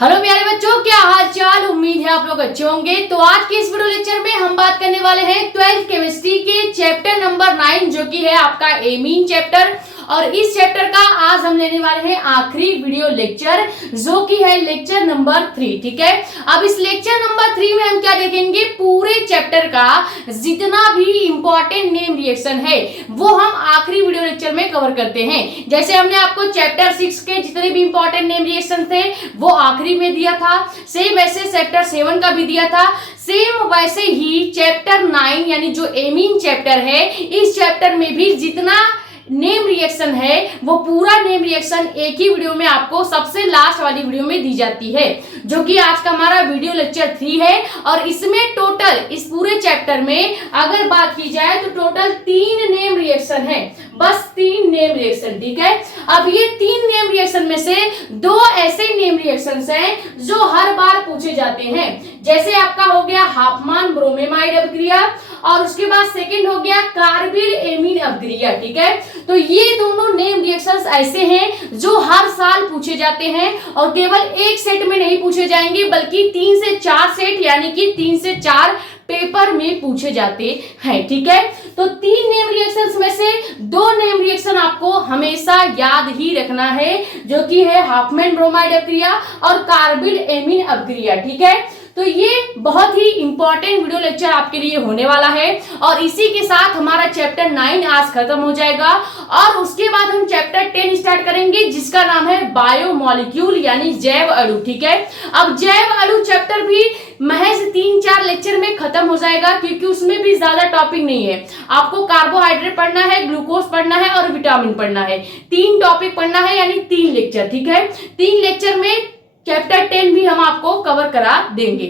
Hello प्यारे बच्चों, क्या हाल चाल। उम्मीद है आप लोग अच्छे होंगे। तो आज के इस वीडियो लेक्चर में हम बात करने वाले हैं 12th केमिस्ट्री के चैप्टर नंबर 9 जो कि है आपका एमीन चैप्टर। और इस चैप्टर का आज हम लेने वाले हैं आखिरी वीडियो लेक्चर जो कि है लेक्चर नंबर 3। ठीक है, अब इस लेक्चर नंबर 3 में हम क्या देखेंगे, पूरे चैप्टर का जितना भी इंपॉर्टेंट नेम रिएक्शन है वो हम आखिरी वीडियो लेक्चर में कवर करते हैं। जैसे हमने आपको चैप्टर 6 के जितने भी इंपॉर्टेंट नेम रिएक्शन थे वो आखिरी में दिया था, सेम वैसे चैप्टर 7 का भी दिया था, सेम वैसे ही चैप्टर 9 यानी जो एमीन चैप्टर है इस चैप्टर में भी जितना नेम रिएक्शन है वो पूरा नेम रिएक्शन एक ही वीडियो में आपको सबसे लास्ट वाली वीडियो में दी जाती है, जो कि आज का हमारा वीडियो लेक्चर 3 है। और इसमें टोटल इस पूरे चैप्टर में अगर बात की जाए तो टोटल 3 नेम रिएक्शन है, बस 3 नेम रिएक्शन। ठीक है, अब ये 3 नेम रिएक्शन में से 2 ऐसे नेम रिएक्शंस हैं जो हर बार पूछे जाते हैं। जैसे आपका हो गया हाफमान ब्रोमेमाइड अभिक्रिया और उसके बाद सेकंड हो गया कार्बिल एमीन अभिक्रिया। ठीक है, तो ये दोनों नेम रिएक्शंस ऐसे हैं जो हर साल पूछे जाते हैं और केवल एक सेट में नहीं पूछे जाएंगे बल्कि 3 से 4 सेट यानी कि 3 से 4 पेपर में पूछे जाते हैं। ठीक है, तो 3 नेम रिएक्शंस में से 2 नेम रिएक्शन आपको हमेशा याद ही रखना है जो कि है हाफमैन ब्रोमाइड अभिक्रिया और कार्बिल एमीन अभिक्रिया। ठीक है, तो ये बहुत ही इंपॉर्टेंट वीडियो लेक्चर आपके लिए होने वाला है और इसी के साथ हमारा चैप्टर 9 आज खत्म हो जाएगा और उसके बाद हम चैप्टर 10 स्टार्ट करेंगे जिसका नाम है बायोमोलिक्यूल यानी जैव अणु। ठीक है, अब जैव अणु चैप्टर भी महज 3-4 लेक्चर में खत्म हो जाएगा क्योंकि उसमें भी ज्यादा टॉपिक नहीं है। आपको कार्बोहाइड्रेट पढ़ना है, ग्लूकोज पढ़ना है और विटामिन पढ़ना है, 3 टॉपिक पढ़ना है यानी 3 लेक्चर। ठीक है, 3 लेक्चर में चैप्टर 10 भी हम आपको कवर करा देंगे।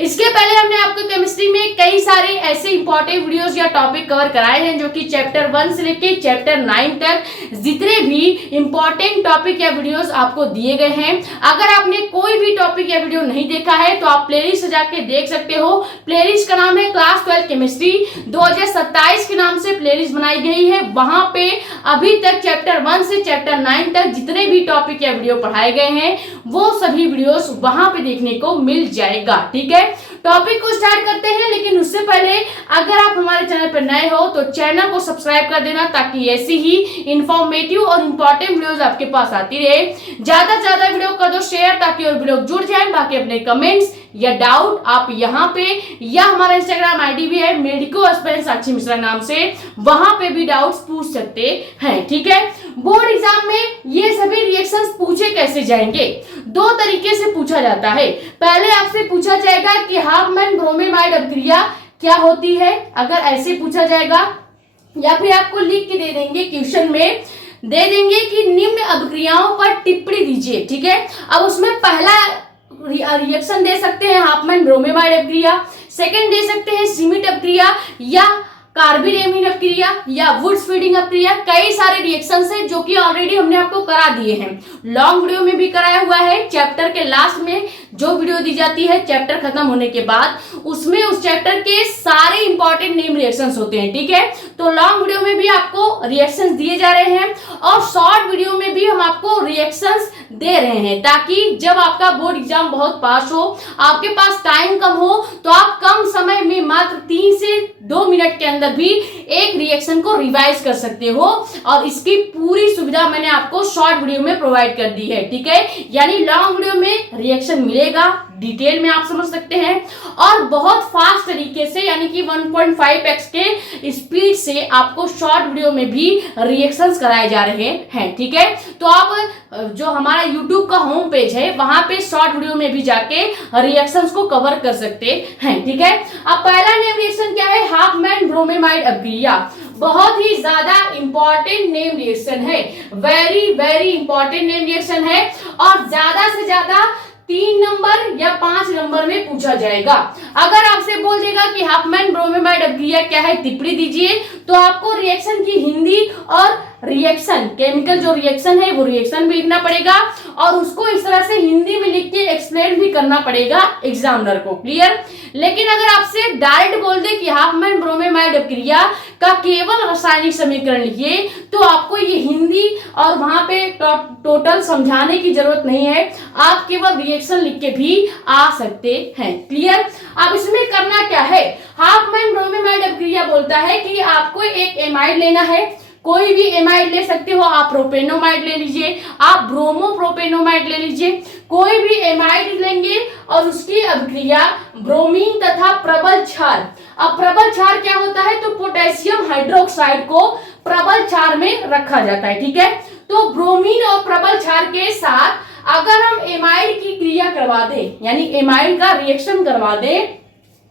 इसके पहले हमने आपको केमिस्ट्री में कई सारे ऐसे इंपॉर्टेंट वीडियोस या टॉपिक कवर कराए हैं जो कि चैप्टर 1 से लेके चैप्टर 9 तक जितने भी इंपॉर्टेंट टॉपिक या वीडियोस आपको दिए गए हैं। अगर आपने कोई भी टॉपिक या वीडियो नहीं देखा है तो आप प्लेलिस्ट जाके देख सकते हो। प्लेलिस्ट का नाम है क्लास 12 केमिस्ट्री 2027 के नाम से प्लेलिस्ट बनाई गई है। वहां पे अभी तक चैप्टर 1 से चैप्टर 9 तक जितने भी टॉपिक या वीडियो पढ़ाए गए हैं वो सभी वीडियोस वहां पे देखने को मिल जाएगा। ठीक है, टॉपिक को स्टार्ट करते हैं, लेकिन उससे पहले अगर आप हमारे चैनल पर नए हो तो चैनल को सब्सक्राइब कर देना ताकि ऐसी ही इंफॉर्मेटिव और इंपॉर्टेंट वीडियोस आपके पास आती रहे। ज्यादा से ज्यादा वीडियो कर दो शेयर ताकि और भी लोग जुड़ जाए। बाकी अपने कमेंट्स या डाउट आप यहाँ पे या हमारा इंस्टाग्राम आईडी भी है मेडिको एस्पिरेंट साक्षी मिश्रा नाम से, वहां पे भी डाउट्स पूछ सकते हैं। ठीक है, बोर्ड एग्जाम में ये सभी रिएक्शंस पूछे कैसे जाएंगे, 2 तरीके से पूछा जाता है। पहले आपसे पूछा जाएगा कि हाफमैन ब्रोमेमाइड अभिक्रिया क्या होती है, अगर ऐसे पूछा जाएगा, या फिर आपको लिख के दे देंगे, क्वेश्चन में दे देंगे कि निम्न अभिक्रियाओं पर टिप्पणी दीजिए। ठीक है, अब उसमें पहला रिएक्शन दे सकते हैं हाफमैन ब्रोमेमाइड अभिक्रिया, सेकंड दे सकते हैं श्मिट अभिक्रिया या कार्बिल एमीन अभिक्रिया या वुड्स फीडिंग अभिक्रिया। कई सारे रिएक्शंस हैं जो कि ऑलरेडी हमने आपको करा दिए हैं, लॉन्ग वीडियो में भी कराया हुआ है। चैप्टर के लास्ट में जो वीडियो दी जाती है चैप्टर खत्म होने के बाद, उसमें उस चैप्टर के सारे इंपॉर्टेंट नेम रिएक्शंस होते हैं। ठीक है, तो लॉन्ग वीडियो में भी आपको रिएक्शंस दिए जा रहे हैं और शॉर्ट वीडियो में भी हम आपको रिएक्शंस दे रहे हैं ताकि जब आपका बोर्ड एग्जाम बहुत पास हो, आपके पास टाइम कम हो, तो आप कम समय में मात्र 3 से 2 मिनट के अंदर भी एक रिएक्शन को रिवाइज कर सकते हो। और इसकी पूरी सुविधा मैंने आपको शॉर्ट वीडियो में प्रोवाइड कर दी है। ठीक है, यानी लॉन्ग वीडियो में रिएक्शन मिलेगा, डिटेल में आप समझ सकते हैं और बहुत फास्ट तरीके से यानी कि 1.5x के स्पीड से आपको शॉर्ट वीडियो में भी रिएक्शंस कराए जा रहे हैं। ठीक है, तो आप जो हमारा YouTube का होम पेज है वहां पे शॉर्ट वीडियो में भी जाके रिएक्शंस को कवर कर सकते हैं। ठीक है, अब पहला नेम रिएक्शन क्या है, हाफमैन ब्रोमेमाइड अभिक्रिया। बहुत ही ज्यादा इंपॉर्टेंट नेम रिएक्शन है, very very important name reaction है और ज्यादा से ज्यादा 3 नंबर या 5 नंबर में पूछा जाएगा। अगर आपसे बोल देगा कि हाफमैन ब्रोमेमाइड अभिक्रिया क्या है टिप्पणी दीजिए, तो आपको रिएक्शन की हिंदी और रिएक्शन केमिकल जो रिएक्शन है वो रिएक्शन भी लिखना पड़ेगा और उसको इस तरह से हिंदी में लिख के एक्सप्लेन भी करना पड़ेगा एग्जामिनर को, क्लियर। लेकिन अगर आपसे डायरेक्ट बोल दे कि हाफमैन ब्रोमेमाइड अपक्रिया का केवल रासायनिक समीकरण लिखिए, तो आपको ये हिंदी और वहां पे टोटल समझाने की जरूरत नहीं है, आप केवल रिएक्शन लिख के भी आ सकते हैं, क्लियर। अब इसमें करना क्या है, हाफमैन ब्रोमेमाइड अपक्रिया बोलता है कि आपको एक एमाइड लेना है, कोई भी एमाइड ले सकते हो, आप प्रोपेनोमाइड ले लीजिए, आप ब्रोमोप्रोपेनोमाइड ले लीजिए, कोई भी एमाइड लेंगे और उसकी अभिक्रिया ब्रोमीन तथा प्रबल क्षार। अब प्रबल क्षार क्या होता है, तो पोटेशियम हाइड्रोक्साइड को प्रबल क्षार में रखा जाता है, ठीक है। तो ब्रोमीन और प्रबल क्षार के साथ अगर हम एमाइड की क्रिया करवा दें, यानी एमाइड का रिएक्शन करवा दें,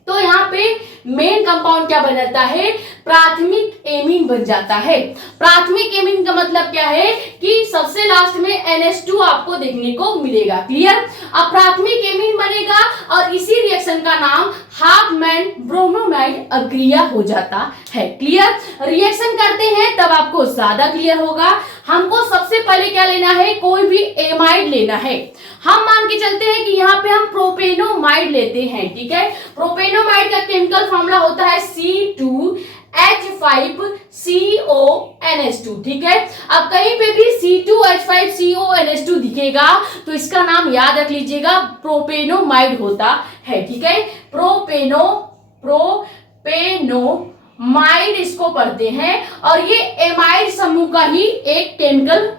तो यहाँ पे मेन कंपाउंड क्या बन जाता है, प्राथमिक एमीन बन जाता है। प्राथमिक एमीन का मतलब क्या है कि सबसे लास्ट में NH2 आपको देखने को मिलेगा, क्लियर। अब प्राथमिक एमीन बनेगा और इसी रिएक्शन का नाम हाफमैन ब्रोमोमाइड अपक्रिया हो जाता है, क्लियर। रिएक्शन करते हैं तब आपको ज्यादा क्लियर होगा। हमको सबसे पहले क्या लेना है, कोई भी एमाइड लेना है। हम मान के चलते हैं कि यहाँ पे हम प्रोपेनोमाइड लेते हैं, ठीक है। प्रोपेनोमाइड का केमिकल फॉर्मूला होता है C2H5CONH2, ठीक है। अब कहीं पे भी C2H5CONH2 दिखेगा तो इसका नाम याद रख लीजिएगा, प्रोपेनोमाइड होता है, ठीक है। प्रोपेनोमाइड इसको पढ़ते हैं और ये एमाइड समूह का ही एक केमिकल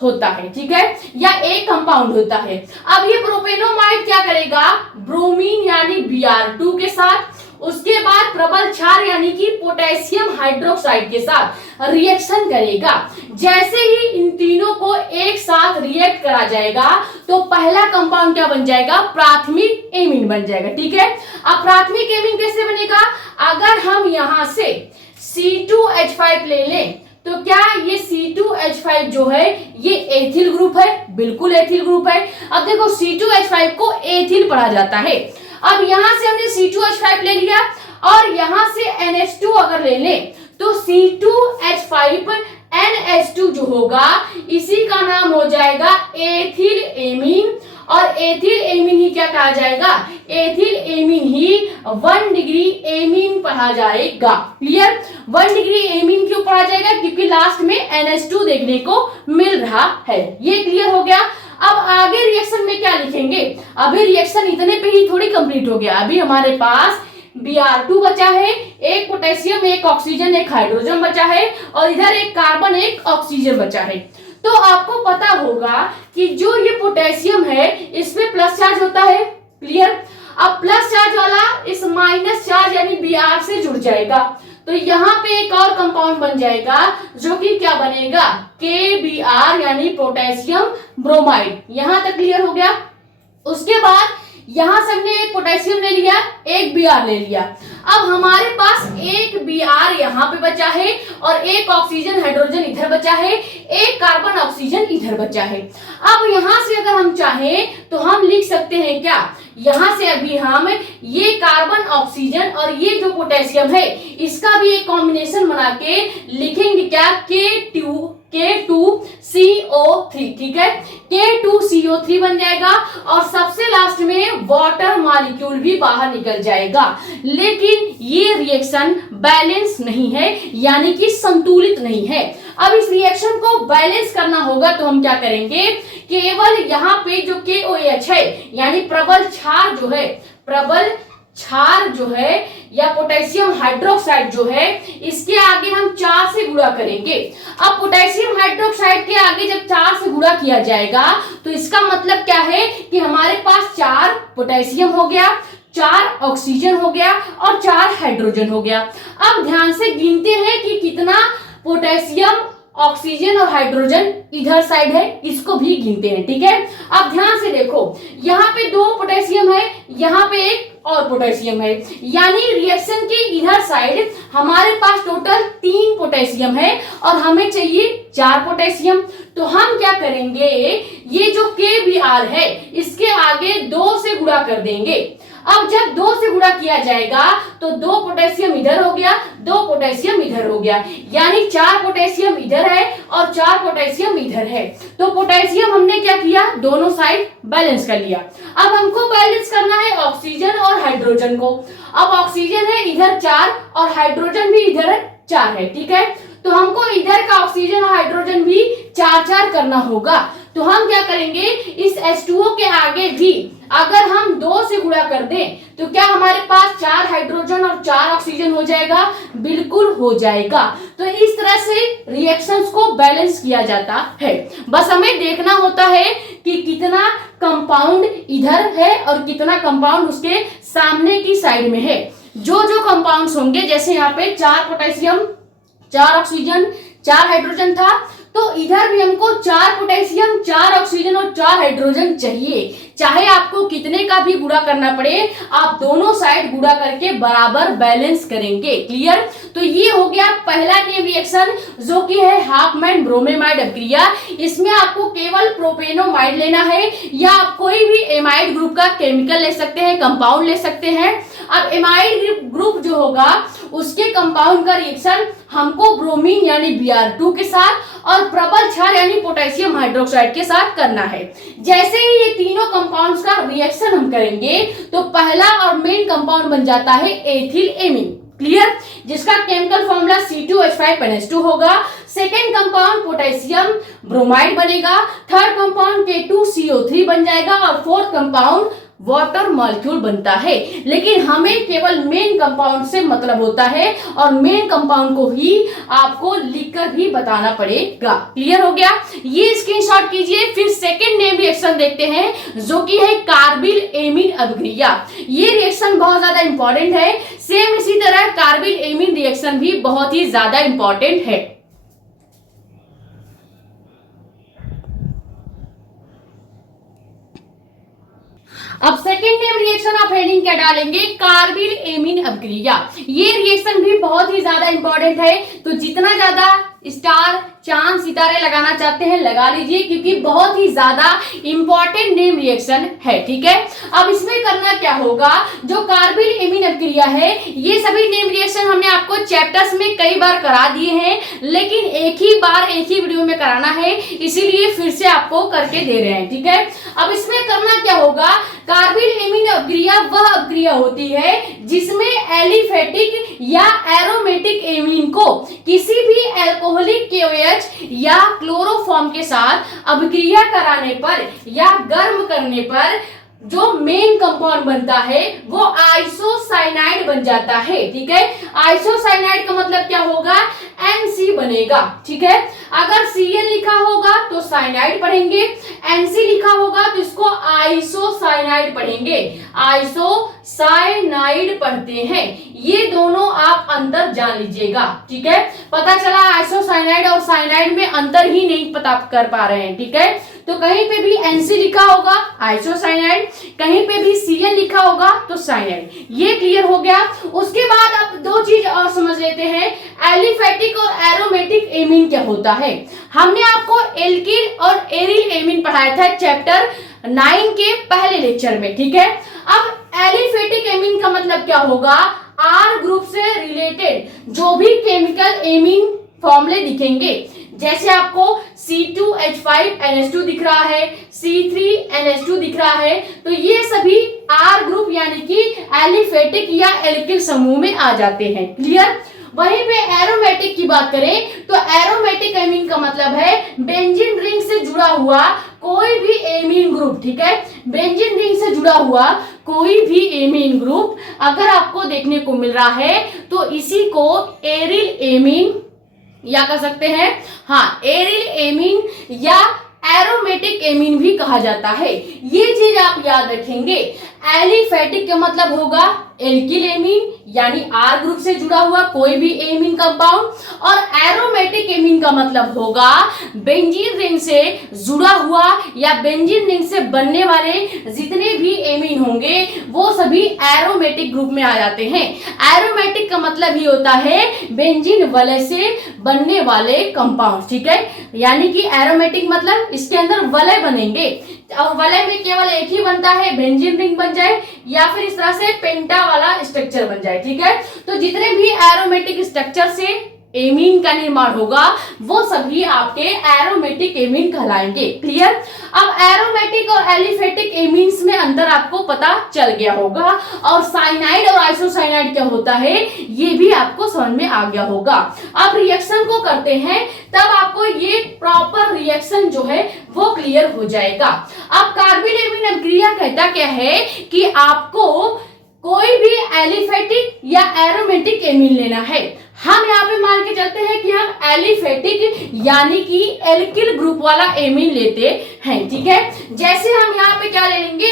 होता है, ठीक है, या एक कंपाउंड होता है। अब ये प्रोपेनोमाइड क्या करेगा, ब्रोमीन यानी Br2 के साथ, उसके बाद प्रबल क्षार यानी कि पोटेशियम हाइड्रोक्साइड के साथ रिएक्शन करेगा। जैसे ही इन तीनों को एक साथ रिएक्ट करा जाएगा तो पहला कंपाउंड क्या बन जाएगा, प्राथमिक एमीन बन जाएगा, ठीक है। अब प्राथमिक एमीन कैसे बनेगा, अगर हम यहां से C2H5 ले लें तो क्या ये C2H5 जो है ये एथिल ग्रुप है, बिल्कुल एथिल ग्रुप है। अब देखो C2H5 को एथिल पढ़ा जाता है। अब यहां से हमने C2H5 ले लिया और यहां से NH2 अगर ले लें तो C2H5NH2 जो होगा इसी का नाम हो जाएगा एथिल एमीन, और एथिल एमीन ही क्या कहा जाएगा, एथिल एमीन ही 1 डिग्री एमीन पढ़ा जाएगा, क्लियर। 1 डिग्री एमीन क्यों पढ़ा जाएगा, क्योंकि लास्ट में NH2 देखने को मिल रहा है, ये क्लियर हो गया। अब आगे रिएक्शन में क्या लिखेंगे, अभी रिएक्शन इतने पे ही थोड़ी कंप्लीट हो गया, अभी हमारे पास Br2 बचा है, एक पोटेशियम, एक ऑक्सीजन, एक हाइड्रोजन बचा है, और इधर एक कार्बन, एक ऑक्सीजन बचा है। तो आपको पता होगा कि जो ये पोटेशियम है इसमें प्लस चार्ज होता है, क्लियर। अब प्लस चार्ज वाला इस माइनस चार्ज यानी Br से जुड़ जाएगा, तो यहाँ पे एक और कंपाउंड बन जाएगा जो कि क्या बनेगा, KBr यानी पोटेशियम ब्रोमाइड। यहां तक क्लियर हो गया। उसके बाद यहां से हमने एक पोटेशियम ले लिया, एक Br ले लिया। अब हमारे पास एक Br यहाँ पे बचा है और एक ऑक्सीजन हाइड्रोजन इधर बचा है, एक कार्बन ऑक्सीजन इधर बचा है। अब यहां से अगर हम चाहें तो हम लिख सकते हैं क्या, यहां से अभी हम ये कार्बन ऑक्सीजन और ये जो पोटेशियम है इसका भी एक कॉम्बिनेशन बना के लिखेंगे क्या, K2CO3, ठीक है। K2CO3 बन जाएगा और सबसे लास्ट में वाटर मॉलिक्यूल भी बाहर निकल जाएगा। लेकिन ये रिएक्शन बैलेंस नहीं है, यानी कि संतुलित नहीं है। अब इस रिएक्शन को बैलेंस करना होगा तो हम क्या करेंगे, केवल यहाँ पे जो KOH है यानी प्रबल क्षार जो है, प्रबल क्षार जो है या पोटेशियम हाइड्रोक्साइड जो है, इसके आगे हम 4 से गुणा करेंगे। अब पोटेशियम हाइड्रोक्साइड के आगे जब 4 से गुणा किया जाएगा तो इसका मतलब क्या है कि हमारे पास 4 पोटेशियम हो गया, 4 ऑक्सीजन हो गया और 4 हाइड्रोजन हो गया। अब ध्यान से गिनते हैं कि कितना पोटेशियम, ऑक्सीजन और हाइड्रोजन इधर साइड है, इसको भी गिनते हैं, ठीक है। अब ध्यान से देखो, यहाँ पे 2 पोटेशियम है, यहाँ पे एक और पोटेशियम है, यानी रिएक्शन के इधर साइड हमारे पास टोटल 3 पोटेशियम है और हमें चाहिए 4 पोटेशियम। तो हम क्या करेंगे, ये जो KBr है इसके आगे 2 से गुणा कर देंगे। अब जब 2 से गुणा किया जाएगा तो 2 पोटेशियम इधर हो गया, 2 पोटेशियम इधर हो गया, यानी 4 पोटेशियम इधर है और 4 पोटेशियम इधर है। तो पोटेशियम हमने क्या किया, दोनों साइड बैलेंस कर लिया। अब हमको बैलेंस करना है ऑक्सीजन और हाइड्रोजन को। अब ऑक्सीजन है इधर 4 और हाइड्रोजन भी इधर 4 है, ठीक है। तो हमको इधर का ऑक्सीजन और हाइड्रोजन भी 4-4 करना होगा। तो हम क्या करेंगे, इस H2O के आगे भी अगर हम 2 से गुणा कर दें तो क्या हमारे पास 4 हाइड्रोजन और 4 ऑक्सीजन हो जाएगा, बिल्कुल हो जाएगा। तो इस तरह से रिएक्शंस को बैलेंस किया जाता है। बस हमें देखना होता है कि कितना कंपाउंड इधर है और कितना कंपाउंड उसके सामने की साइड में है। जो जो कंपाउंड्स होंगे, जैसे यहाँ पे 4 पोटेशियम 4 ऑक्सीजन 4 हाइड्रोजन था, तो इधर भी हमको 4 पोटेशियम 4 ऑक्सीजन और 4 हाइड्रोजन चाहिए। चाहे आपको कितने का भी गुणा करना पड़े, आप दोनों साइड गुणा करके बराबर बैलेंस करेंगे। क्लियर। तो ये हो गया पहला नेम रिएक्शन, जो कि है हाफमैन ब्रोमेमाइड अभिक्रिया। इसमें आपको केवल प्रोपेनोमाइड लेना है, या आप कोई भी एमाइड ग्रुप का केमिकल ले सकते हैं, कंपाउंड ले सकते हैं। अब एमाइड ग्रुप जो होगा उसके कंपाउंड का रिएक्शन हमको ब्रोमीन यानी Br2 के साथ और प्रबल क्षार यानी पोटेशियम हाइड्रोक्साइड के साथ करना है। जैसे ही ये तीनों कंपाउंड्स का रिएक्शन हम करेंगे तो पहला और मेन कंपाउंड बन जाता है एथिल एमीन। क्लियर। जिसका केमिकल फॉर्मूला C2H5NH2 होगा। सेकेंड कंपाउंड पोटेशियम ब्रोमाइड बनेगा। थर्ड कंपाउंड K2CO3 बन जाएगा और फोर्थ कंपाउंड वाटर मॉलिक्यूल बनता है। लेकिन हमें केवल मेन कंपाउंड से मतलब होता है और मेन कंपाउंड को ही आपको लिखकर भी बताना पड़ेगा। क्लियर हो गया। ये स्क्रीनशॉट कीजिए। फिर सेकेंड नेम रिएक्शन देखते हैं, जो कि है कार्बिल एमीन अभिक्रिया। ये रिएक्शन बहुत ज्यादा इंपॉर्टेंट है। सेम इसी तरह कार्बिल एमीन रिएक्शन भी बहुत ही ज्यादा इंपॉर्टेंट है। अब सेकेंड नेम रिएक्शन आप हेडिंग क्या डालेंगे, कार्बिल एमीन अभिक्रिया। ये रिएक्शन भी बहुत ही ज्यादा इंपॉर्टेंट है। तो जितना ज्यादा स्टार चांद सितारे लगाना चाहते हैं लगा लीजिए, क्योंकि बहुत ही ज्यादा इंपॉर्टेंट नेम रिएक्शन है। ठीक है। अब इसमें करना क्या होगा, जो कार्बिल एमीन अभिक्रिया है, ये सभी नेम रिएक्शन हमने आपको चैप्टर्स में कई बार करा दिए हैं, लेकिन एक ही बार एक ही वीडियो में कराना है, इसीलिए फिर से आपको करके दे रहे हैं। ठीक है। अब इसमें करना क्या होगा, कार्बिल एमीन अभिक्रिया वह अभिक्रिया होती है जिसमें एलिफेटिक या एरोमेटिक एमीन को किसी भी अल्कोहलिक KOH या क्लोरोफॉर्म के साथ अभिक्रिया कराने पर या गर्म करने पर जो मेन कंपाउंड बनता है वो आइसोसाइनाइड बन जाता है। ठीक है। आइसोसाइनाइड का मतलब क्या होगा, NC बनेगा। ठीक है। अगर Cl लिखा होगा तो साइनाइड पढ़ेंगे, NC लिखा होगा तो इसको आइसोसाइनाइड पढ़ेंगे। आइसोसाइनाइड पढ़ते हैं। ये दोनों आप अंतर जान लीजिएगा। ठीक है। पता चला आइसोसाइनाइड और साइनाइड में अंतर ही नहीं पता कर पा रहे हैं। ठीक है। तो कहीं पे भी NC लिखा होगा आइसोसाइनाइड, कहीं पे भी Cl लिखा होगा तो साइनाइड। ये क्लियर हो गया। उसके बाद आप दो चीज और समझ लेते हैं, एलिफेटिक और एरोमेटिक एमीन क्या होता है। हमने आपको एल्किल और एरिल एमीन पढ़ाया था चैप्टर 9 के पहले लेक्चर में। ठीक है। अब एलिफेटिक एमीन का मतलब क्या होगा, R ग्रुप से रिलेटेड जो भी केमिकल एमीन फॉर्मूले दिखेंगे, जैसे आपको C2H5NH2 दिख रहा है, C3NH2 दिख रहा है, तो ये सभी R ग्रुप यानी कि एलिफेटिक या एल्किल समूह में आ जाते हैं। क्लियर। वहीं पे एरोमेटिक की बात करें तो एरोमेटिक एमीन का मतलब है बेंजीन रिंग से जुड़ा हुआ कोई भी एमीन ग्रुप। ठीक है। बेंजीन रिंग से जुड़ा हुआ कोई भी एमीन ग्रुप अगर आपको देखने को मिल रहा है तो इसी को एरिल एमीन या कह सकते हैं, हाँ, एरिल एमीन या एरोमेटिक एमीन भी कहा जाता है। ये चीज आप याद रखेंगे। एलिफेटिक का मतलब होगा एल्किल एमीन यानी R ग्रुप से जुड़ा हुआ कोई भी एमीन कंपाउंड, और एरोमेटिक एमीन का मतलब होगा बेंजीन रिंग से जुड़ा हुआ या बेंजीन रिंग से बनने वाले जितने भी एमीन होंगे वो सभी एरोमेटिक ग्रुप में आ जाते हैं। एरोमेटिक का मतलब ही होता है बेंजीन वलय से बनने वाले कंपाउंड। ठीक है। यानी कि एरोमेटिक मतलब इसके अंदर वलय बनेंगे। और वलय में केवल एक ही बनता है, बेंजीन रिंग बन जाए या फिर इस तरह से पेंटा वाला स्ट्रक्चर बन जाए। ठीक है, तो जितने भी एरोमेटिक स्ट्रक्चर से एमीन का निर्माण होगा वो सभी आपके एरोमेटिक एमीन कहलाएंगे। क्लियर। अब एरोमेटिक और एलिफेटिक एमीन्स में अंतर आपको पता चल गया होगा, और साइनाइड और आइसोसाइनाइड क्या होता है ये भी आपको समझ में आ गया होगा। अब रिएक्शन को करते हैं तब आपको ये प्रॉपर रिएक्शन जो है वो क्लियर हो जाएगा। अब कार्बाइल एमीन अभिक्रिया कहता क्या है कि आपको कोई भी एलिफेटिक या एरोमेटिक एमीन लेना है। हम यहाँ पे मान के चलते हैं कि हम एलिफेटिक यानी कि एल्किल ग्रुप वाला एमीन लेते हैं। ठीक है, जैसे हम यहाँ पे क्या ले लेंगे,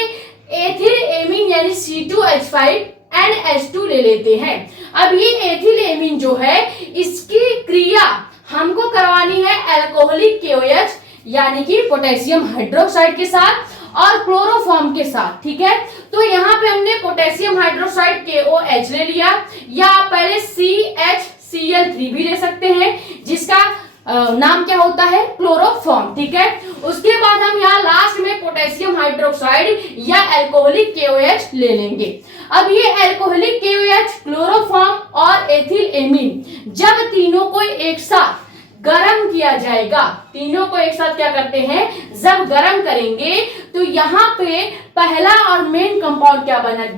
एथिल एमीन यानी C2H5 NH2 ले लेते हैं। अब ये एथिल एमीन जो है इसकी क्रिया हमको करवानी है अल्कोहलिक KOH यानी कि पोटेशियम हाइड्रोक्साइड के साथ और क्लोरोफॉर्म के साथ। ठीक है, तो यहाँ पे हमने पोटेशियम हाइड्रोक्साइड KOH ले लिया, या आप पहले CHCl3 भी ले सकते हैं जिसका नाम क्या होता है, क्लोरोफॉर्म। ठीक है, उसके बाद हम यहाँ लास्ट में पोटेशियम हाइड्रोक्साइड या अल्कोहलिक KOH ले लेंगे। अब ये अल्कोहलिक KOH, क्लोरोफॉर्म और एथिल एमीन जब तीनों को एक साथ गरम किया जाएगा, तीनों को एक साथ क्या करते हैं, जब गरम करेंगे तो यहाँ पे पहला और मेन कंपाउंड क्या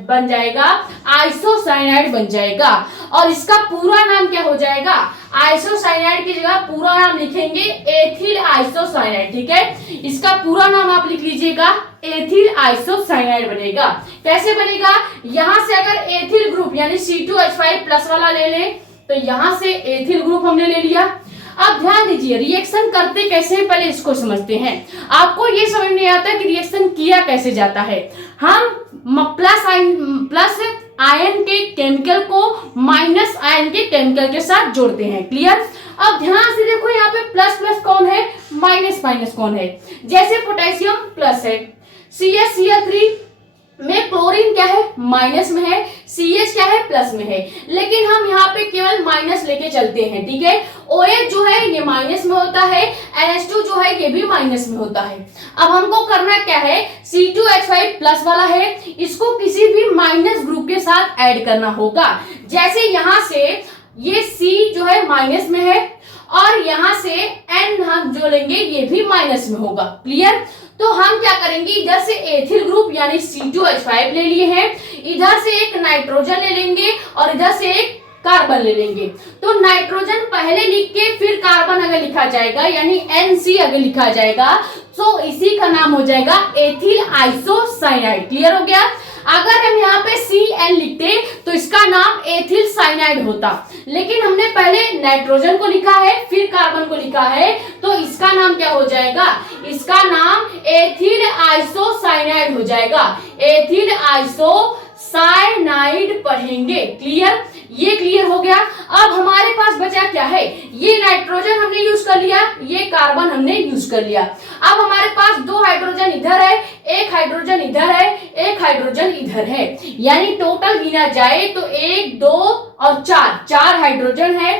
बन जाएगा, आइसोसाइनाइड बन जाएगा। और इसका पूरा नाम क्या हो जाएगा, आइसोसाइनाइड की जगह पूरा नाम लिखेंगे एथिल आइसोसाइनाइड। ठीक है, इसका पूरा नाम आप लिख लीजिएगा, एथिल आइसोसाइनाइड बनेगा। कैसे बनेगा, यहाँ से अगर एथिल ग्रुप यानी C2H5+ वाला ले लें तो यहाँ से एथिल ग्रुप हमने ले लिया। अब ध्यान दीजिए रिएक्शन करते कैसे हैं, पहले इसको समझते हैं। आपको ये समझ नहीं आता कि रिएक्शन किया कैसे जाता है। हम प्लस आयन के केमिकल को माइनस आयन के केमिकल के साथ जोड़ते हैं। क्लियर। अब ध्यान से देखो यहाँ पे प्लस प्लस कौन है, माइनस माइनस कौन है। जैसे पोटेशियम प्लस है, CHCl3 में क्लोरीन क्या है, माइनस में है, CH क्या है, प्लस में है, लेकिन हम यहाँ पे केवल माइनस लेके चलते हैं। ठीक है, OH जो है ये माइनस में होता है, NH2 जो है ये भी माइनस में होता है। अब हमको करना क्या है, C2H5+ वाला है, इसको किसी भी माइनस ग्रुप के साथ ऐड करना होगा। जैसे यहाँ से ये C जो है माइनस में है और यहाँ से N हम जो लेंगे ये भी माइनस में होगा। क्लियर। तो हम क्या करेंगे, इधर से एथिल ग्रुप यानी C2H5 ले लिए हैं, इधर से एक नाइट्रोजन ले लेंगे और इधर से एक कार्बन ले लेंगे। तो नाइट्रोजन पहले लिख के फिर कार्बन अगर लिखा जाएगा यानी NC अगर लिखा जाएगा तो इसी का नाम हो जाएगा एथिल आइसोसाइनाइड। क्लियर हो गया। अगर हम यहाँ पे CN लिखते तो इसका नाम एथिल साइनाइड होता, लेकिन हमने पहले नाइट्रोजन को लिखा है फिर कार्बन को लिखा है तो इसका नाम क्या हो जाएगा, इसका नाम एथिल आइसोसाइनाइड हो जाएगा। एथिल आइसोसाइनाइड पढ़ेंगे। क्लियर, ये क्लियर हो गया। अब हमारे पास बचा क्या है, ये नाइट्रोजन हमने यूज कर लिया, ये कार्बन हमने यूज कर लिया। अब हमारे पास दो हाइड्रोजन इधर है, एक हाइड्रोजन इधर है, एक हाइड्रोजन इधर है, यानी टोटल गिना जाए तो 1 2 और 4 हाइड्रोजन है,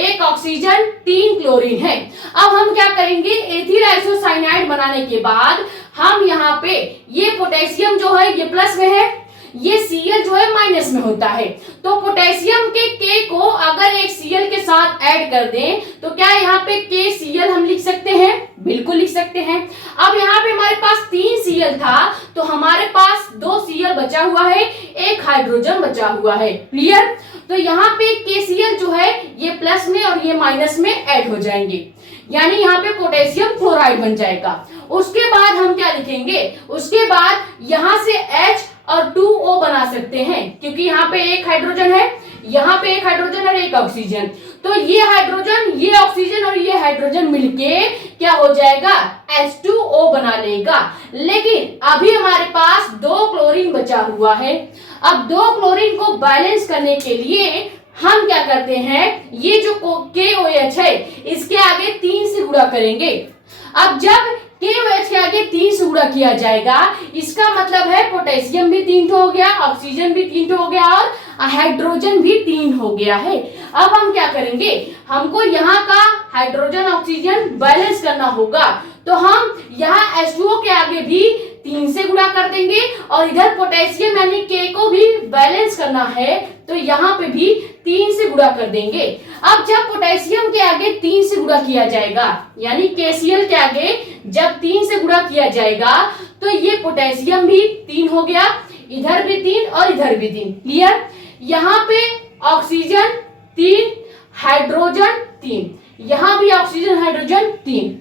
1 ऑक्सीजन 3 क्लोरीन है। अब हम क्या करेंगे, एथिल आइसोसाइनाइड बनाने के बाद हम यहाँ पे ये पोटेशियम जो है ये प्लस में है, ये Cl जो है माइनस में होता है, तो पोटेशियम के K को अगर एक Cl के साथ ऐड कर दें तो क्या यहाँ पे KCl हम लिख सकते हैं, बिल्कुल लिख सकते हैं। अब यहाँ पे हमारे पास 3 Cl था तो हमारे पास 2 Cl बचा हुआ है, 1 हाइड्रोजन बचा हुआ है। क्लियर। तो यहाँ पे KCl जो है ये प्लस में और ये माइनस में ऐड हो जाएंगे, यानी यहाँ पे पोटेशियम क्लोराइड बन जाएगा। उसके बाद हम क्या लिखेंगे, उसके बाद यहाँ से H और 2O बना सकते हैं, क्योंकि यहाँ पे 1 हाइड्रोजन है, यहाँ पे 1 हाइड्रोजन और 1 ऑक्सीजन, तो ये हाइड्रोजन, ये ऑक्सीजन और ये हाइड्रोजन मिलके क्या हो जाएगा, H2O बना लेगा। लेकिन अभी हमारे पास 2 क्लोरीन बचा हुआ है। अब 2 क्लोरीन को बैलेंस करने के लिए हम क्या करते हैं, ये जो KOH है इसके आगे 3 से गुणा करेंगे। अब जब KOH के आगे 3 से गुणा किया जाएगा इसका मतलब है पोटेशियम भी 3 हो गया, ऑक्सीजन भी 3 हो गया और हाइड्रोजन भी 3 हो गया है। अब हम क्या करेंगे, हमको यहाँ का हाइड्रोजन ऑक्सीजन बैलेंस करना होगा, तो हम यहाँ H2O के आगे भी 3 से गुणा कर देंगे और इधर पोटेशियम यानी K को भी बैलेंस करना है तो यहाँ पे भी 3 से गुणा कर देंगे। अब जब पोटेशियम के आगे 3 से गुणा किया जाएगा यानी KCl के आगे जब 3 से गुणा किया जाएगा तो ये पोटेशियम भी 3 हो गया, इधर भी 3 और इधर भी 3। क्लियर? यहाँ पे ऑक्सीजन 3, हाइड्रोजन 3, यहाँ भी ऑक्सीजन हाइड्रोजन 3।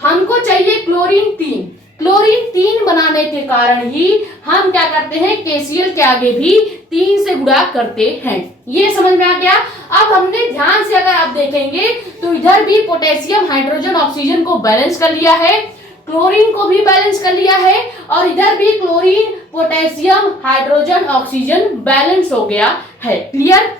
हमको चाहिए क्लोरीन 3। क्लोरीन 3 बनाने के कारण ही हम क्या करते हैं, KCl के आगे भी 3 से गुणा करते हैं। ये समझ में आ गया? अब हमने ध्यान से अगर आप देखेंगे तो इधर भी पोटेशियम हाइड्रोजन ऑक्सीजन को बैलेंस कर लिया है, क्लोरीन को भी बैलेंस कर लिया है और इधर भी chlorine potassium hydrogen oxygen balance हो गया है। क्लियर?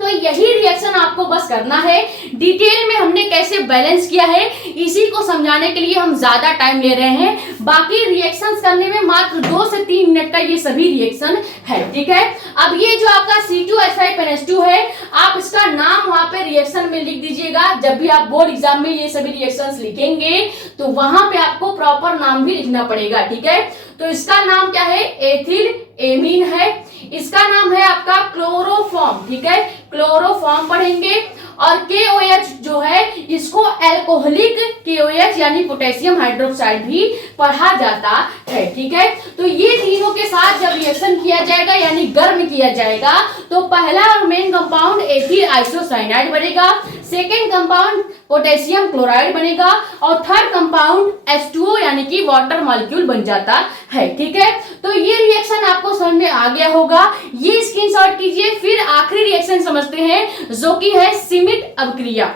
तो यही रिएक्शन आपको बस करना है। डिटेल में हमने कैसे बैलेंस किया है इसी को समझाने के लिए हम ज्यादा टाइम ले रहे हैं। बाकी रिएक्शंस करने में मात्र 2 से 3 मिनट का ये सभी रिएक्शन है। ठीक है? अब ये जो आपका C2H5NH2 है, आप इसका नाम वहां पे रिएक्शन में लिख दीजिएगा। जब भी आप बोर्ड एग्जाम में ये सभी रिएक्शंस लिखेंगे तो वहां पे आपको प्रॉपर नाम भी लिखना पड़ेगा। ठीक है? तो इसका नाम क्या है, एथिल एमीन है। इसका नाम है आपका क्लोरोफॉर्म। ठीक है? क्लोरोफॉर्म पढ़ेंगे। और KOH जो है इसको एल्कोहलिक KOH यानी पोटेशियम हाइड्रोक्साइड भी पढ़ा जाता है। ठीक है? तो ये तीनों के साथ जब रिएक्शन किया जाएगा यानी गर्म किया जाएगा तो पहला और मेन कंपाउंड एथिल आइसोसाइनाइड बनेगा, सेकेंड कंपाउंड पोटेशियम क्लोराइड बनेगा और थर्ड कंपाउंड H2O यानी कि वाटर मॉलिक्यूल बन जाता है। ठीक है? तो ये रिएक्शन आपको समझ में आ गया होगा, ये स्क्रीनशॉट कीजिए। फिर आखिरी रिएक्शन समझते हैं जो कि है सीमिट अभिक्रिया।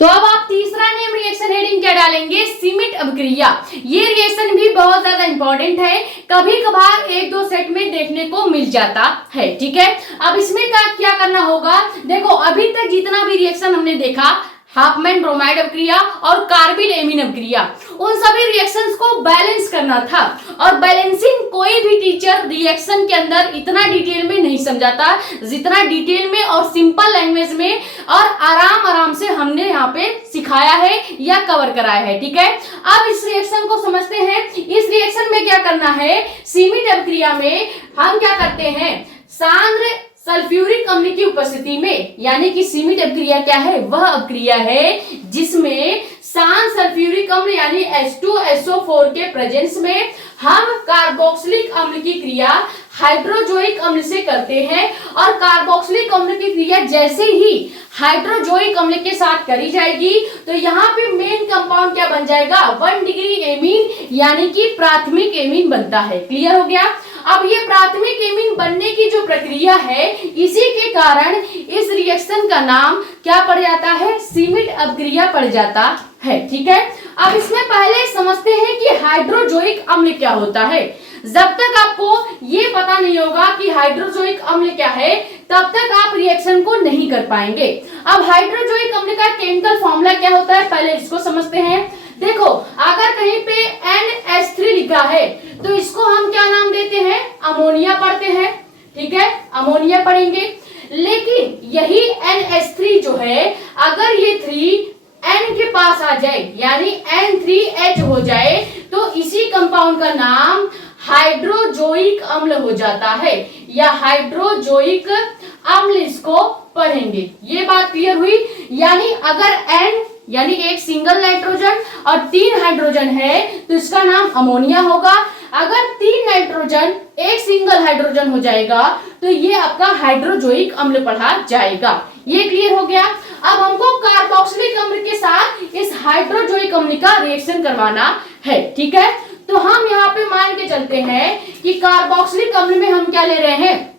तो अब आप तीसरा नेम रिएक्शन हेडिंग क्या डालेंगे, सीमिट अभिक्रिया। ये रिएक्शन भी बहुत ज्यादा इंपॉर्टेंट है, कभी कभार 1-2 सेट में देखने को मिल जाता है। ठीक है? अब इसमें क्या करना होगा, देखो अभी तक जितना भी रिएक्शन हमने देखा, हाफमैन ब्रोमाइड अभिक्रिया और कार्बिल एमीन अभिक्रिया, उन सभी रिएक्शंस को बैलेंस करना था। और बैलेंसिंग कोई भी टीचर रिएक्शन के अंदर इतना डिटेल में नहीं समझाता जितना डिटेल में और सिंपल लैंग्वेज में और आराम से हमने यहाँ पे सिखाया है या कवर कराया है। ठीक है? अब इस रिएक्शन को समझते हैं। इस रिएक्शन में क्या करना है, सीमिट अभिक्रिया में हम क्या करते हैं, सांद्र सल्फ्यूरिक अम्ल की उपस्थिति में, यानी कि सीमिट अभिक्रिया क्या है, वह अभिक्रिया है जिसमें शांत सल्फ्यूरिक अम्ल यानी H2SO4 के प्रेजेंस में हम कार्बोक्सिलिक अम्ल की क्रिया हाइड्रोजोइक अम्ल से करते हैं। और कार्बोक्सिलिक अम्ल की क्रिया जैसे ही हाइड्रोजोइक अम्ल के साथ करी जाएगी तो यहाँ पे मेन कंपाउंड क्या बन जाएगा, 1 डिग्री एमीन यानी कि प्राथमिक एमीन बनता है। क्लियर हो गया? अब ये प्राथमिक एमीन बनने की जो प्रक्रिया है, इसी के कारण इस रिएक्शन का नाम क्या पड़ जाता है, सीमिट अभिक्रिया पड़ जाता है। ठीक है? अब इसमें पहले समझते हैं कि हाइड्रोजोइक अम्ल क्या होता है। जब तक आपको ये पता नहीं होगा कि हाइड्रोजोइक अम्ल क्या है, तब तक आप रिएक्शन को नहीं कर पाएंगे। अब हाइड्रोजोइक अम्ल का केमिकल फॉर्मूला क्या होता है, पहले इसको समझते हैं। देखो अगर कहीं पे NH3 लिखा है तो इसको हम क्या नाम देते हैं, अमोनिया पढ़ते हैं। ठीक है? अमोनिया पढ़ेंगे। लेकिन यही NH3 जो है, अगर ये 3 N के पास आ जाए यानी N3H हो जाए तो इसी कंपाउंड का नाम हाइड्रोजोइक अम्ल हो जाता है या हाइड्रोजोइक अम्ल इसको पढ़ेंगे। ये बात क्लियर हुई? यानी अगर N यानी एक सिंगल नाइट्रोजन और 3 हाइड्रोजन है तो इसका नाम अमोनिया होगा। अगर 3 नाइट्रोजन एक सिंगल हाइड्रोजन हो जाएगा तो ये आपका हाइड्रोजोइक अम्ल पढ़ा जाएगा। ये क्लियर हो गया? अब हमको कार्बोक्सिलिक अम्ल के साथ इस हाइड्रोजोइक अम्ल का रिएक्शन करवाना है। ठीक है? तो हम यहाँ पे मान के चलते हैं कि कार्बोक्सिलिक अम्ल में हम क्या ले रहे हैं,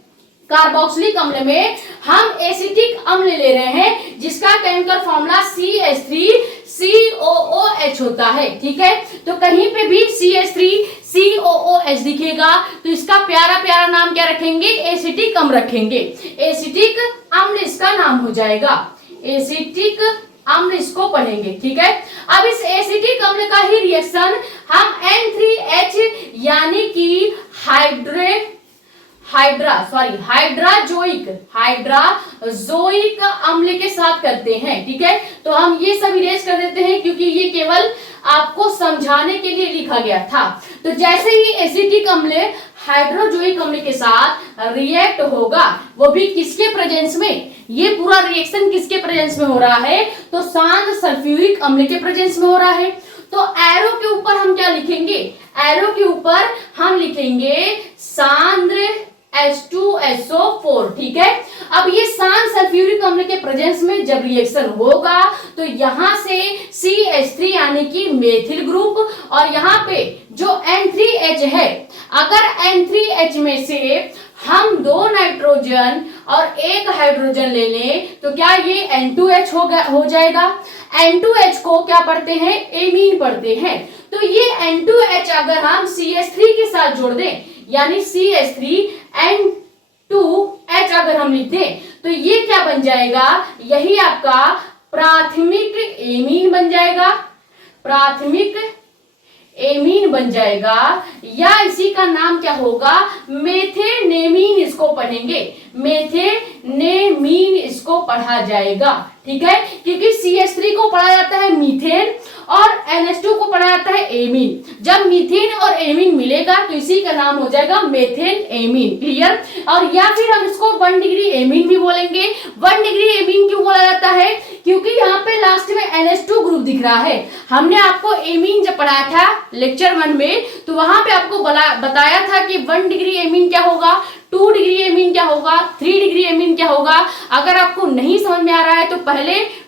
कार्बोक्सिलिक अम्ल में हम एसिटिक अम्ल ले रहे हैं जिसका केमिकल फॉर्मूला CH3COOH होता है। ठीक है? तो कहीं पे भी CH3COOH दिखेगा तो इसका प्यारा प्यारा नाम क्या रखेंगे, एसिटिक अम्ल रखेंगे। एसिटिक अम्ल इसका नाम हो जाएगा, एसिटिक अम्ल इसको पढ़ेंगे। ठीक है? अब इस एसिटिक अम्ल का ही रिएक्शन हम N3H यानी कि हाइड्राजोइक अम्ल के साथ करते हैं। ठीक है, तो हम ये सब इरेज कर देते हैं क्योंकि ये केवल आपको समझाने के लिए लिखा गया था। तो जैसे ही एसिटिक अम्ल हाइड्रोजोइक अम्ल के साथ रिएक्ट होगा, वो भी किसके प्रेजेंस में, ये पूरा रिएक्शन किसके प्रेजेंस में हो रहा है, तो शांत सल्फ्यूरिक अम्ल के प्रेजेंस में हो रहा है। तो एरो के ऊपर हम क्या लिखेंगे, एरो के ऊपर हम लिखेंगे सांद्र H2SO4। ठीक है, अब ये शांत सल्फ्यूरिक अम्ल के प्रेजेंस में जब रिएक्शन होगा तो यहां से CH3 यानी कि मेथिल ग्रुप, और यहाँ पे जो N3H है, अगर N3H में से हम 2 नाइट्रोजन और 1 हाइड्रोजन ले लें तो क्या ये N2H हो जाएगा। N2H को क्या पढ़ते हैं, एमीन पढ़ते हैं। तो ये N2H अगर हम CH3 के साथ जोड़ दें, यानी CH3N2H अगर हम लिख दें तो ये क्या बन जाएगा, यही आपका प्राथमिक एमीन बन जाएगा, प्राथमिक एमीन बन जाएगा, या इसी का नाम क्या होगा, मेथेनेमीन इसको पढ़ेंगे, मेथेनेमीन इसको पढ़ा जाएगा। ठीक है, क्योंकि CH3 को पढ़ा जाता है मीथेन और NH2 को पढ़ा जाता है एमीन। जब मीथेन और एमीन मिलेगा तो इसी का नाम हो जाएगा मेथेन एमीन। क्लियर, और या फिर हम इसको 1 डिग्री एमीन भी बोलेंगे। 1 डिग्री एमीन क्यों बोला जाता है, क्योंकि यहाँ पे लास्ट में NH2 ग्रुप दिख रहा है। हमने आपको एमीन जब पढ़ाया था लेक्चर 1 में, तो वहां पे आपको बताया था कि 1 डिग्री एमीन क्या होगा, 2 डिग्री एमीन क्या होगा, 3 डिग्री एमीन क्या होगा। अगर आपको नहीं समझ में आ रहा है तो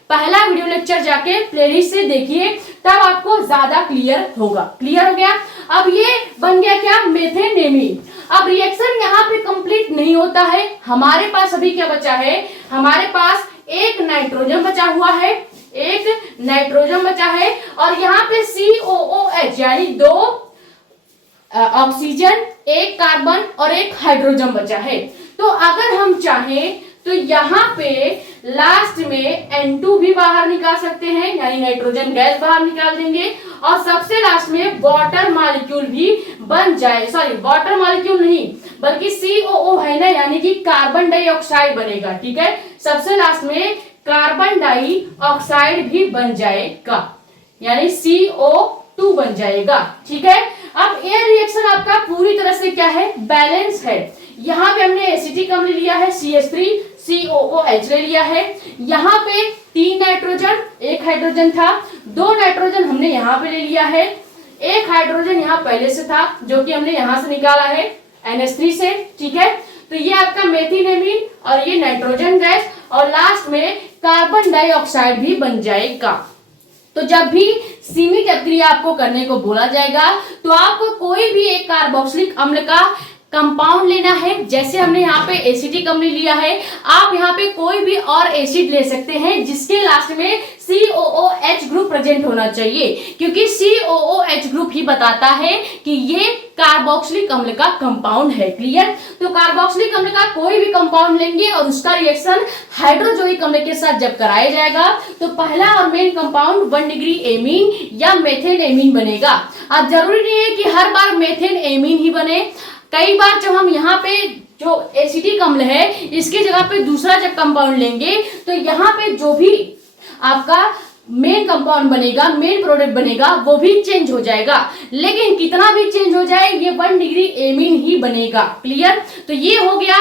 पहला वीडियो लेक्चर जाके प्लेलिस्ट से देखिए, तब आपको ज्यादा क्लियर होगा। क्लियर हो गया। अब ये बन गया क्या, मेथेनेमीन। अब रिएक्शन यहाँ पे कंप्लीट नहीं होता है, हमारे पास अभी क्या बचा है, हमारे पास एक नाइट्रोजन बचा हुआ है, एक नाइट्रोजन बचा है, और यहाँ पे COOH यानी 2 ऑक्सीजन, 1 कार्बन और 1 हाइड्रोजन बचा है। तो अगर हम चाहें तो यहाँ पे लास्ट में N2 भी बाहर निकाल सकते हैं, यानी नाइट्रोजन गैस बाहर निकाल देंगे, और सबसे लास्ट में वाटर मॉलिक्यूल भी बन जाए, सॉरी वाटर मॉलिक्यूल नहीं बल्कि COO है ना, यानी कि कार्बन डाइऑक्साइड बनेगा। ठीक है, सबसे लास्ट में कार्बन डाइऑक्साइड भी बन जाएगा, यानी CO2 बन जाएगा। ठीक है, अब ये रिएक्शन आपका पूरी तरह से क्या है, बैलेंस है। यहाँ पे हमने एसिटिक अम्ल लिया है CH3, COOH ले लिया है, यहाँ पे 3 नाइट्रोजन 1 हाइड्रोजन था, 2 नाइट्रोजन हमने यहाँ पे ले लिया है, 1 हाइड्रोजन यहाँ पहले से था जो कि हमने यहाँ से निकाला है NH3 से। ठीक है, तो ये आपका मेथिनेमीन और ये नाइट्रोजन गैस, और लास्ट में कार्बन डाइऑक्साइड भी बन जाएगा। तो जब भी सीमित अभिक्रिया आपको करने को बोला जाएगा तो आपको कोई भी एक कार्बोक्सिलिक अम्ल का कंपाउंड लेना है। जैसे हमने यहाँ पे एसिटिक अम्ल लिया है, आप यहाँ पे कोई भी और एसिड ले सकते हैं जिसके लास्ट में COOH ग्रुप प्रेजेंट होना चाहिए, क्योंकि COOH ग्रुप ही बताता है कि ये कार्बोक्सिलिक अम्ल का कंपाउंड है। क्लियर, तो कार्बोक्सिलिक अम्ल का कोई भी कंपाउंड लेंगे और उसका रिएक्शन हाइड्रोजोइक अम्ल के साथ जब कराया जाएगा तो पहला और मेन कंपाउंड 1 डिग्री एमीन या मेथेन एमीन बनेगा। अब जरूरी नहीं है कि हर बार मेथेन एमीन ही बने, कई बार जब हम यहाँ पे जो एसिटिक अम्ल है इसकी जगह पे दूसरा जब कंपाउंड लेंगे तो यहाँ पे जो भी आपका मेन कंपाउंड बनेगा, मेन प्रोडक्ट बनेगा, वो भी चेंज हो जाएगा। लेकिन कितना भी चेंज हो जाए ये 1 डिग्री एमीन ही बनेगा। क्लियर, तो ये हो गया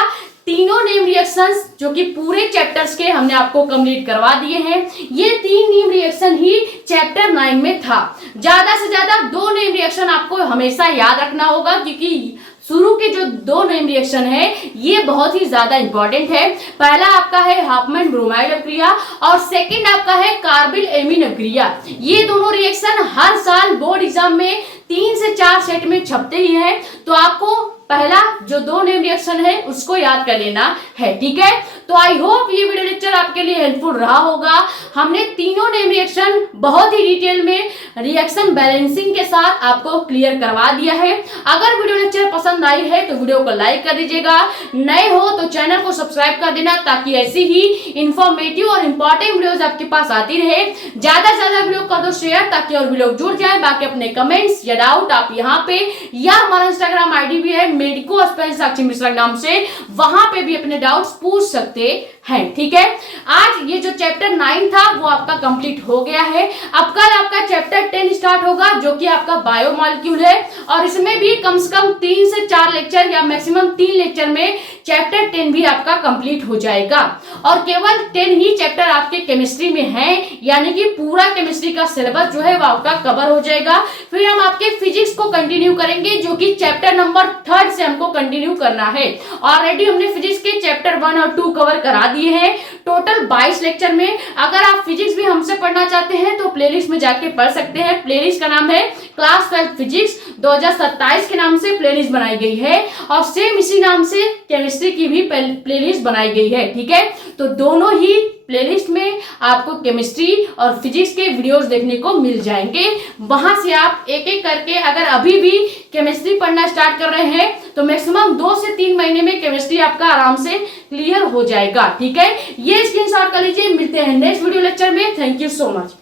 तीनों नेम रिएक्शंस जो कि पूरे चैप्टर्स के हमने आपको कंप्लीट करवा दिए हैं। ये 3 नेम रिएक्शन ही चैप्टर 9 में था। ज्यादा से ज्यादा 2 नेम रिएक्शन आपको हमेशा याद रखना होगा, क्योंकि शुरू के जो 2 नेम रिएक्शन है ये बहुत ही ज्यादा इंपॉर्टेंट है। पहला आपका है हाफमैन ब्रोमाइड अभिक्रिया और सेकंड आपका है कार्बिल एमीन अभिक्रिया। ये दोनों रिएक्शन हर साल बोर्ड एग्जाम में 3 से 4 सेट में छपते ही हैं, तो आपको पहला जो 2 नेम रिएक्शन है उसको याद कर लेना है। ठीक है, तो आई होप ये वीडियो लेक्चर आपके लिए हेल्पफुल रहा होगा। हमने तीनों नेम रिएक्शन बहुत ही डिटेल में रिएक्शन बैलेंसिंग के साथ आपको क्लियर करवा दिया है। अगर वीडियो लेक्चर पसंद आई है तो वीडियो को लाइक कर दीजिएगा, नए हो तो चैनल को सब्सक्राइब कर देना ताकि ऐसी ही इंफॉर्मेटिव और इंपॉर्टेंट वीडियोस आपके पास आती रहे। ज्यादा से ज्यादा वीडियो कर दो शेयर ताकि और भी लोग जुड़ जाए। बाकी अपने कमेंट्स या डाउट आप यहाँ पे या हमारा इंस्टाग्राम ID भी है मेडिको अस्पताल साक्षी मिश्रा नाम से, वहां पे भी अपने डाउट्स पूछ सकते हैं। ठीक है, आज ये जो चैप्टर 9 था वो आपका कंप्लीट हो गया है। अब कल आपका चैप्टर 10 स्टार्ट होगा जो कि आपका बायोमॉलिक्यूल है, और इसमें भी कम से कम 3 से 4 लेक्चर या मैक्सिमम 3 लेक्चर में चैप्टर 10 भी आपका कंप्लीट हो जाएगा। और केवल 10 ही चैप्टर आपके केमिस्ट्री में है, यानी कि पूरा केमिस्ट्री का सिलेबस जो है वो आपका कवर हो जाएगा। फिर हम आपके फिजिक्स को कंटिन्यू करेंगे जो कि चैप्टर नंबर 3 से हमको कंटिन्यू करना है। ऑलरेडी हमने फिजिक्स के चैप्टर 1 और 2 कवर करा दिए हैं टोटल 22 लेक्चर में। अगर आप फिजिक्स भी हमसे पढ़ना चाहते हैं तो प्लेलिस्ट में जाके पढ़ सकते हैं। प्लेलिस्ट का नाम है क्लास 12 फिजिक्स 2027 के नाम से प्लेलिस्ट बनाई गई है, और सेम इसी नाम से केमिस्ट्री की भी प्लेलिस्ट बनाई गई है। ठीक है, तो दोनों ही प्लेलिस्ट में आपको केमिस्ट्री और फिजिक्स के वीडियोस देखने को मिल जाएंगे। वहां से आप एक एक करके, अगर अभी भी केमिस्ट्री पढ़ना स्टार्ट कर रहे हैं तो मैक्सिमम 2 से 3 महीने में केमिस्ट्री आपका आराम से क्लियर हो जाएगा। ठीक है, ये स्क्रीनशॉट कर लीजिए। मिलते हैं नेक्स्ट वीडियो लेक्चर में। Thank you so much.